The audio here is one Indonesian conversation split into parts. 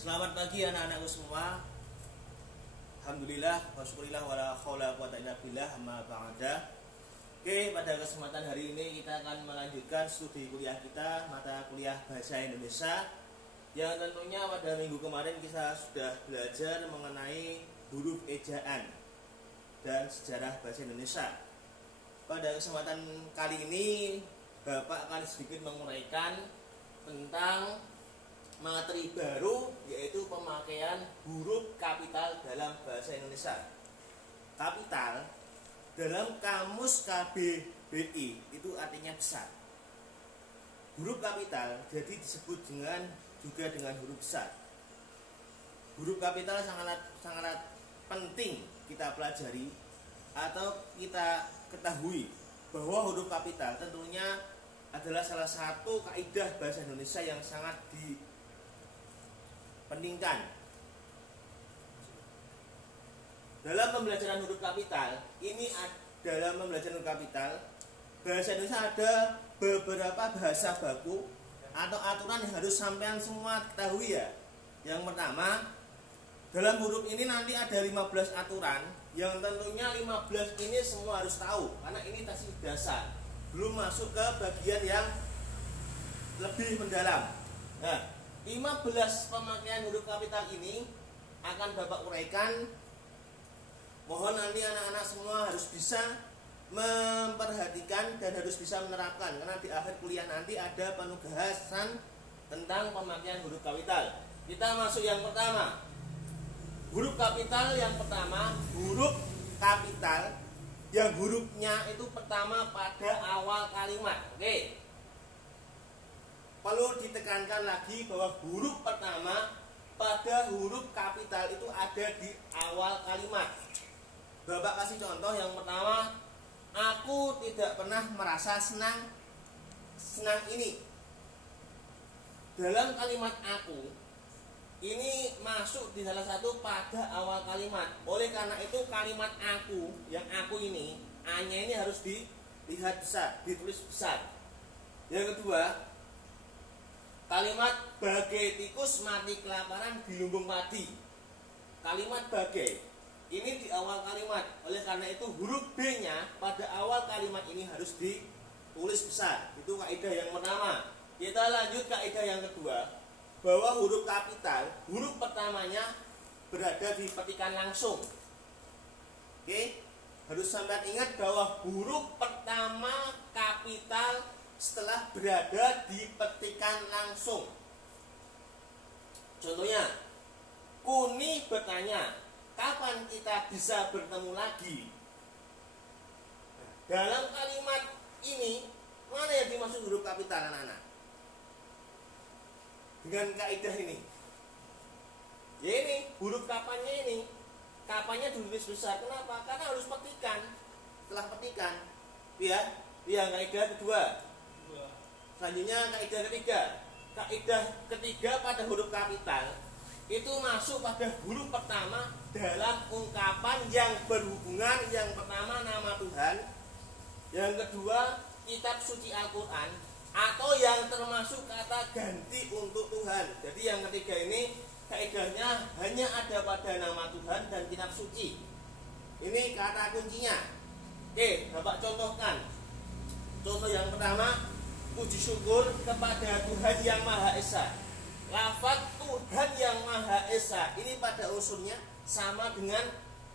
Selamat pagi anak-anakku semua. Alhamdulillah, wasyukurillah, wala haula quwata illa billah, amma ba'da. Oke, pada kesempatan hari ini kita akan melanjutkan studi kuliah kita, mata kuliah Bahasa Indonesia, yang tentunya pada minggu kemarin kita sudah belajar mengenai huruf ejaan dan sejarah bahasa Indonesia. Pada kesempatan kali ini Bapak akan sedikit menguraikan tentang materi baru, yaitu pemakaian huruf kapital dalam bahasa Indonesia. Kapital dalam kamus KBBI itu artinya besar. Huruf kapital jadi disebut juga dengan huruf besar. Huruf kapital sangat penting kita pelajari atau kita ketahui bahwa huruf kapital tentunya adalah salah satu kaidah bahasa Indonesia yang sangat pentingkan. Dalam pembelajaran huruf kapital, dalam pembelajaran huruf kapital, bahasa Indonesia ada beberapa bahasa baku atau aturan yang harus sampean semua ketahui ya. Yang pertama, dalam huruf ini nanti ada 15 aturan yang tentunya 15 ini semua harus tahu karena ini tasih dasar. Belum masuk ke bagian yang lebih mendalam. Nah, 15 pemakaian huruf kapital ini akan Bapak uraikan. Mohon nanti anak-anak semua harus bisa memperhatikan dan harus bisa menerapkan, karena di akhir kuliah nanti ada penugasan tentang pemakaian huruf kapital. Kita masuk yang pertama. Huruf kapital yang pertama, huruf kapital yang hurufnya itu pertama pada awal kalimat. Oke. Perlu ditekankan lagi bahwa huruf pertama pada huruf kapital itu ada di awal kalimat. Bapak kasih contoh yang pertama, aku tidak pernah merasa senang ini. Dalam kalimat aku ini masuk di salah satu pada awal kalimat. Oleh karena itu kalimat aku, yang aku ini, A-nya ini harus dilihat besar, ditulis besar. Yang kedua, kalimat bagai tikus mati kelaparan di lumbung padi. Kalimat bagai ini di awal kalimat. Oleh karena itu huruf B-nya pada awal kalimat ini harus ditulis besar. Itu kaidah yang pertama. Kita lanjut kaidah yang kedua, bahwa huruf kapital, huruf pertamanya berada di petikan langsung. Oke? Harus sampai ingat bahwa huruf pertama kapital setelah berada di petikan langsung. Contohnya, Kuni bertanya, kapan kita bisa bertemu lagi? Dalam kalimat ini, mana yang dimaksud huruf kapital anak-anak? Dengan kaidah ini. Ya ini, huruf kapannya ini. Kapannya ditulis besar. Kenapa? Karena harus petikan. Setelah petikan, ya, kaidah kedua. Selanjutnya kaidah ketiga. Kaidah ketiga pada huruf kapital itu masuk pada huruf pertama dalam ungkapan yang berhubungan. Yang pertama nama Tuhan, yang kedua kitab suci Al-Quran, atau yang termasuk kata ganti untuk Tuhan. Jadi yang ketiga ini kaidahnya hanya ada pada nama Tuhan dan kitab suci. Ini kata kuncinya. Oke, Bapak contohkan. Contoh yang pertama, puji syukur kepada Tuhan yang Maha Esa. Lafaz Tuhan yang Maha Esa ini pada unsurnya sama dengan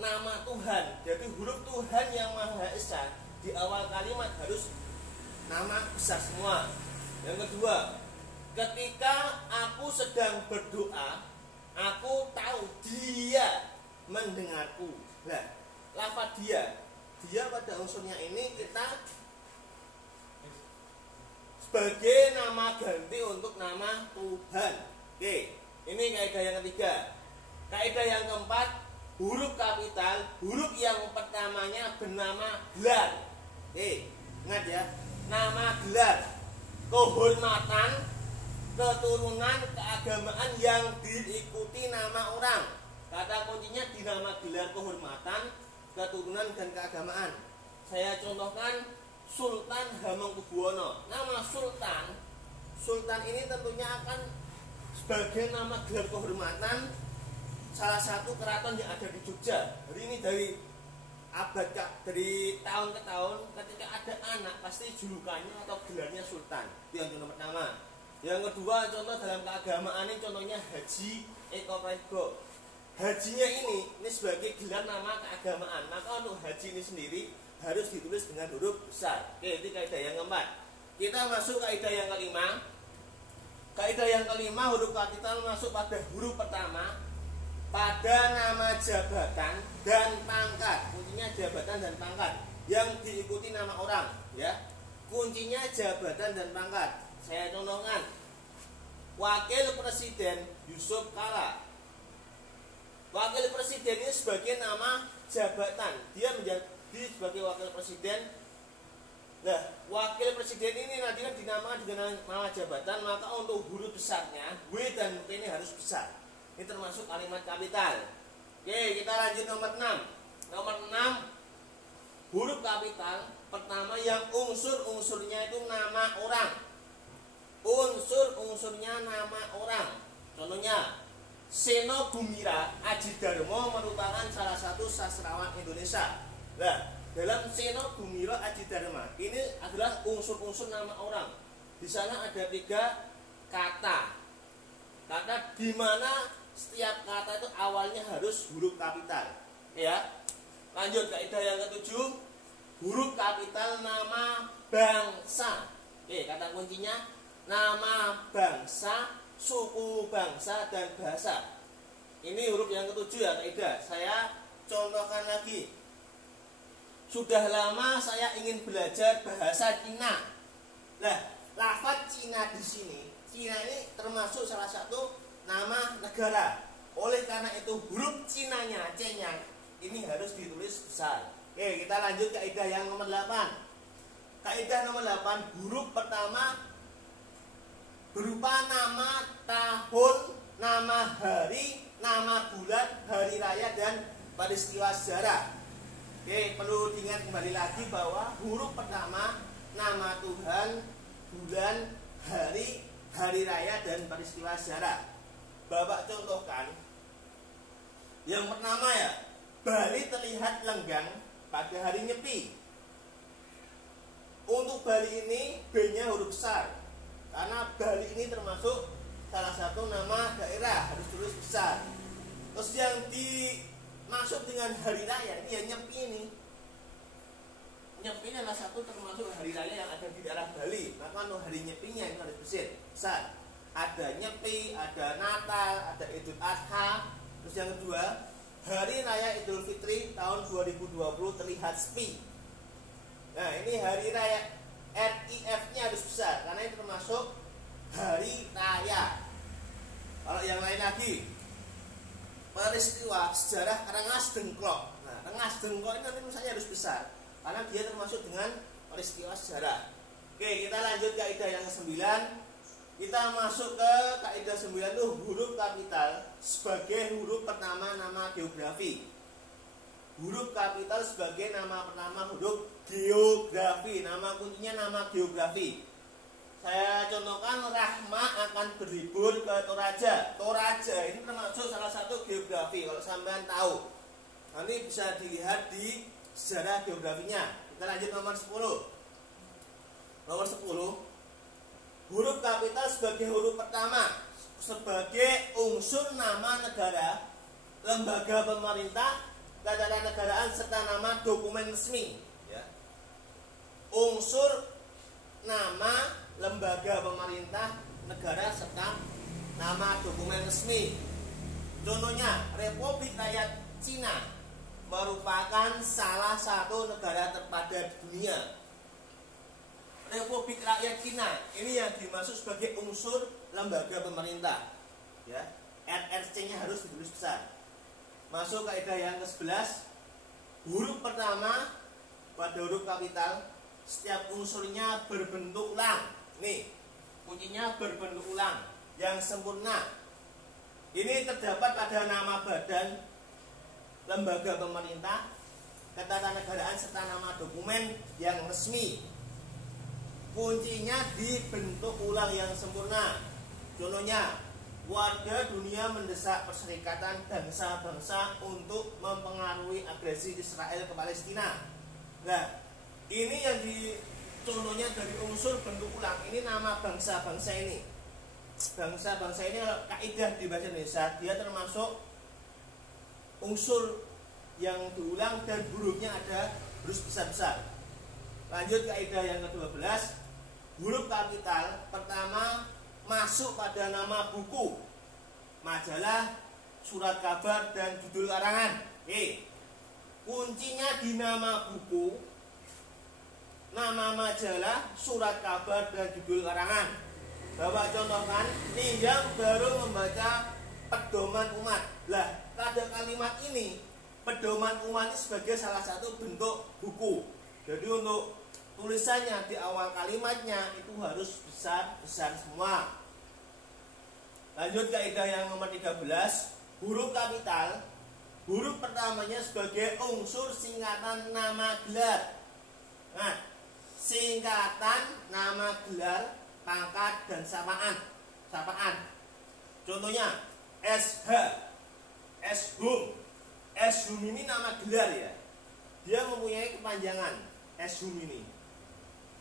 nama Tuhan. Jadi huruf Tuhan yang Maha Esa di awal kalimat harus nama besar semua. Yang kedua, ketika aku sedang berdoa, aku tahu Dia mendengarku. Nah, lafaz dia pada unsurnya ini kita sebagai nama ganti untuk nama Tuhan. Oke, ini kaidah yang ketiga. Kaidah yang keempat, huruf kapital, huruf yang pertamanya bernama gelar. Oke, ingat ya, nama gelar, kehormatan, keturunan, keagamaan yang diikuti nama orang. Kata kuncinya di nama gelar, kehormatan, keturunan, dan keagamaan. Saya contohkan Sultan Hamengkubuwono. Nama Sultan ini tentunya akan sebagai nama gelar kehormatan salah satu keraton yang ada di Jogja. Jadi ini dari dari tahun ke tahun ketika ada anak pasti julukannya atau gelarnya sultan. Itu yang contoh pertama. Yang kedua, contoh dalam keagamaan ini contohnya Haji Eko Prego. Hajinya ini sebagai gelar nama keagamaan. Maka untuk haji ini sendiri harus ditulis dengan huruf besar. Oke, itu kaidah yang keempat. Kita masuk kaidah yang kelima. Kaidah yang kelima, huruf kapital masuk pada huruf pertama pada nama jabatan dan pangkat. Kuncinya jabatan dan pangkat yang diikuti nama orang, ya. Kuncinya jabatan dan pangkat. Saya contohkan. Wakil Presiden Yusuf Kala. Wakil Presiden ini sebagai nama jabatan. Dia menjadi sebagai wakil presiden. Nah, wakil presiden ini nantinya dinamakan dengan nama jabatan, maka untuk huruf besarnya W dan P ini harus besar. Ini termasuk kalimat kapital. Oke, kita lanjut nomor 6. Nomor 6, huruf kapital pertama yang unsur-unsurnya itu nama orang. Unsur-unsurnya nama orang. Contohnya, Seno Gumira Ajidarmo merupakan salah satu sastrawan Indonesia. Nah, dalam Seno Gumira Ajidarma ini adalah unsur-unsur nama orang. Di sana ada 3 kata. Kata di mana setiap kata itu awalnya harus huruf kapital. Ya. Lanjut kaidah yang ke-7. Huruf kapital nama bangsa. Oke, kata kuncinya nama bangsa, suku bangsa dan bahasa. Ini huruf yang ke-7 ya kaidah. Saya contohkan lagi. Sudah lama saya ingin belajar bahasa Cina. Nah, lafaz Cina di sini, Cina ini termasuk salah satu nama negara. Oleh karena itu huruf Cinanya, C-nya ini harus ditulis besar. Oke, kita lanjut kaidah yang nomor 8. Kaidah nomor 8, huruf pertama berupa nama tahun, nama hari, nama bulan, hari raya dan peristiwa sejarah. Oke, perlu diingat kembali lagi bahwa huruf pertama nama Tuhan, bulan, hari, hari raya dan peristiwa sejarah. Bapak contohkan. Yang pertama ya, Bali terlihat lenggang pada hari Nyepi. Untuk Bali ini B-nya huruf besar. Karena Bali ini termasuk salah satu nama daerah, harus tulis besar. Terus yang dimaksud dengan hari raya ini ya Nyepi ini. Nyepi ini adalah satu termasuk hari raya yang ada di daerah Bali. Maka untuk hari Nyepinya ini harus besar. Ada Nyepi, ada Natal, ada Idul Adha. Terus yang kedua, hari raya Idul Fitri tahun 2020 terlihat sepi. Nah, ini hari raya RIF-nya harus besar karena ini termasuk hari raya. Kalau yang lain lagi, peristiwa sejarah Rengas Dengklok. Nah, Rengas Dengklok ini nanti tulisannya harus besar karena dia termasuk dengan peristiwa sejarah. Oke, kita lanjut kaidah yang ke-9. Kita masuk ke kaidah 9 itu huruf kapital sebagai huruf pertama nama geografi. Huruf kapital sebagai nama pertama huruf geografi. Nama kuncinya nama geografi. Saya contohkan, Rahma akan berlibur ke Toraja. Toraja ini termasuk salah satu geografi. Kalau sampean tahu, nanti bisa dilihat di sejarah geografinya. Kita lanjut nomor 10. Nomor 10, huruf kapital sebagai huruf pertama sebagai unsur nama negara, lembaga pemerintah, ketatanegaraan serta nama dokumen resmi. Ya. Unsur nama lembaga pemerintah, negara serta nama dokumen resmi. Contohnya, Republik Rakyat Cina merupakan salah satu negara terpadat di dunia. Republik Rakyat Cina ini yang dimaksud sebagai unsur lembaga pemerintah. Ya, RRC-nya harus ditulis besar. Masuk kaidah yang ke-11. Huruf pertama pada huruf kapital setiap unsurnya berbentuk ulang. Nih, kuncinya berbentuk ulang yang sempurna. Ini terdapat pada nama badan, lembaga pemerintah, ketatanegaraan serta nama dokumen yang resmi. Kuncinya dibentuk ulang yang sempurna. Contohnya, warga dunia mendesak Perserikatan Bangsa-Bangsa untuk mempengaruhi agresi Israel ke Palestina. Nah, ini yang contohnya dari unsur bentuk ulang. Ini nama bangsa-bangsa ini. Bangsa-bangsa ini kalau kaidah di bahasa Indonesia, dia termasuk unsur yang diulang dan hurufnya ada huruf besar-besar. Lanjut kaidah yang ke-12. Huruf kapital pertama masuk pada nama buku, majalah, surat kabar, dan judul karangan. Kuncinya di nama buku, nama majalah, surat kabar, dan judul karangan. Bapak contohkan, nih yang baru membaca pedoman umat. Lah, pada kalimat ini, pedoman umat ini sebagai salah satu bentuk buku. Jadi untuk tulisannya di awal kalimatnya itu harus besar-besar semua. Lanjut kaidah yang nomor 13. Huruf kapital, huruf pertamanya sebagai unsur singkatan nama gelar. Nah, singkatan nama gelar, pangkat, dan sapaan. Contohnya SH, Shum. Shum ini nama gelar ya. Dia mempunyai kepanjangan Shum ini.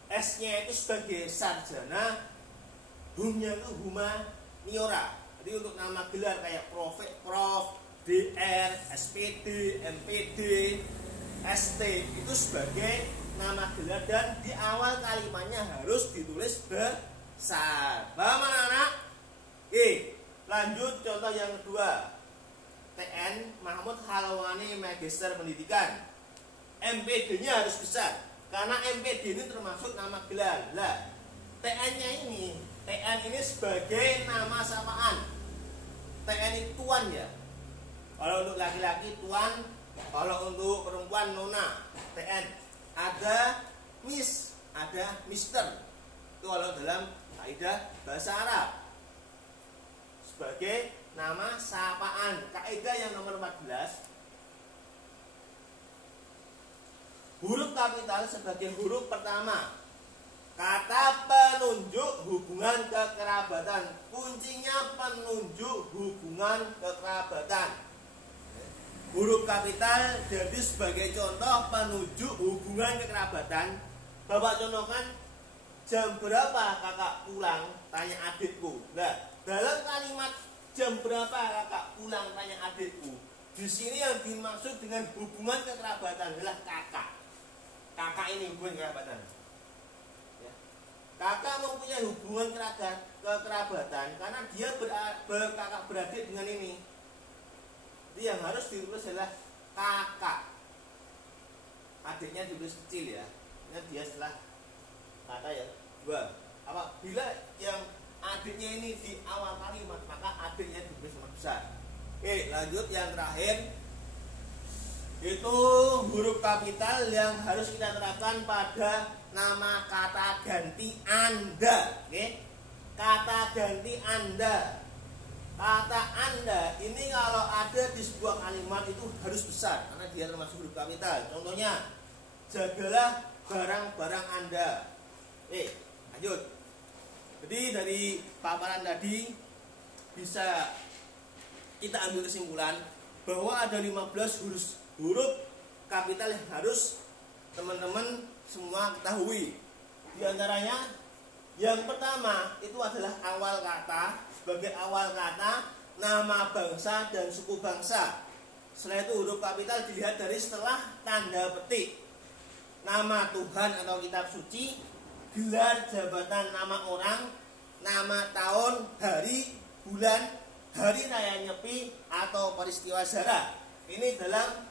S-nya itu sebagai sarjana, Hum-nya itu humaniora. Jadi untuk nama gelar kayak Prof, DR, SPD, MPD, ST itu sebagai nama gelar dan di awal kalimatnya harus ditulis besar. Paham anak-anak? Lanjut contoh yang kedua. TN Mahmud Halwani Magister Pendidikan. MPD-nya harus besar karena MPD ini termasuk nama gelar. Lah, TN-nya ini, TN ini sebagai nama sapaan. TN itu tuan ya. Kalau untuk laki-laki tuan, kalau untuk perempuan nona. TN. Ada Miss, ada Mister. Itu kalau dalam kaidah bahasa Arab. Sebagai nama sapaan. Kaidah yang nomor 14. Huruf kapital sebagai huruf pertama. Kata penunjuk hubungan kekerabatan. Kuncinya penunjuk hubungan kekerabatan. Huruf kapital jadi sebagai contoh penunjuk hubungan kekerabatan. Bapak contohkan, jam berapa kakak pulang? Tanya adikku. Nah, dalam kalimat jam berapa kakak pulang? Tanya adikku. Di sini yang dimaksud dengan hubungan kekerabatan adalah kakak. Kakak ini hubungan kekerabatan. Ya. Kakak mempunyai hubungan kekerabatan karena dia berkakak beradik dengan ini. Jadi yang harus ditulis adalah kakak. Adiknya ditulis kecil ya. Ini dia setelah kata ya. Dua. Apabila yang adiknya ini di awal kalimat, maka adiknya ditulis nomor besar. Lanjut yang terakhir. Itu huruf kapital yang harus kita terapkan pada nama kata ganti Anda. Kata ganti Anda. Kata Anda ini kalau ada di sebuah kalimat itu harus besar karena dia termasuk huruf kapital. Contohnya, jagalah barang-barang Anda. Lanjut. Jadi dari paparan tadi bisa kita ambil kesimpulan bahwa ada 15 huruf kapital yang harus teman-teman semua ketahui. Di antaranya yang pertama itu adalah awal kata. Sebagai awal kata, nama bangsa dan suku bangsa. Setelah itu huruf kapital dilihat dari setelah tanda petik. Nama Tuhan atau kitab suci, gelar jabatan nama orang, nama tahun, hari, bulan, hari raya Nyepi atau peristiwa sejarah. Ini dalam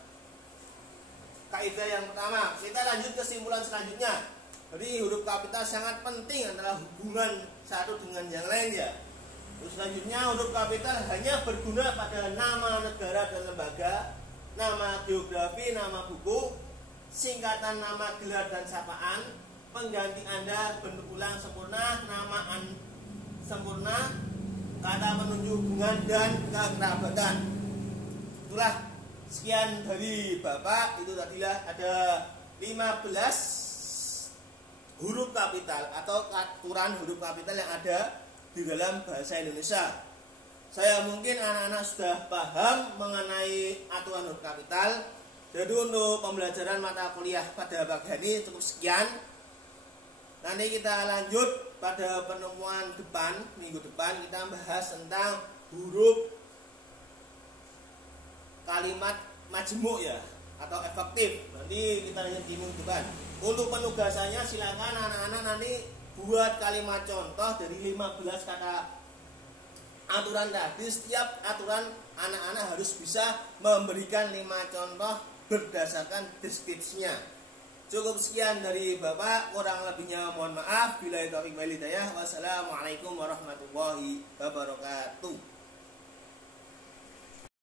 kaidah yang pertama. Kita lanjut kesimpulan selanjutnya. Jadi huruf kapital sangat penting adalah hubungan satu dengan yang lain ya. Terus selanjutnya huruf kapital hanya berguna pada nama negara dan lembaga, nama geografi, nama buku, singkatan nama gelar dan sapaan, pengganti Anda, bentuk ulang sempurna, nama sempurna, kata penunjuk hubungan dan kekerabatan. Itulah sekian dari Bapak. Itu tadilah ada 15 huruf kapital atau aturan huruf kapital yang ada di dalam bahasa Indonesia. Saya mungkin anak-anak sudah paham mengenai aturan huruf kapital. Jadi untuk pembelajaran mata kuliah pada pagi ini cukup sekian. Nanti kita lanjut pada pertemuan depan, minggu depan kita bahas tentang huruf kalimat majmuk ya, atau efektif. Nanti kita lanjut di minggu depan. Untuk penugasannya silakan anak-anak nanti buat kalimat contoh dari 15 kata aturan tadi. Setiap aturan anak-anak harus bisa memberikan 5 contoh berdasarkan deskripsinya. Cukup sekian dari Bapak, kurang lebihnya mohon maaf. Billahi taufiq wal hidayah. Wassalamualaikum warahmatullahi wabarakatuh.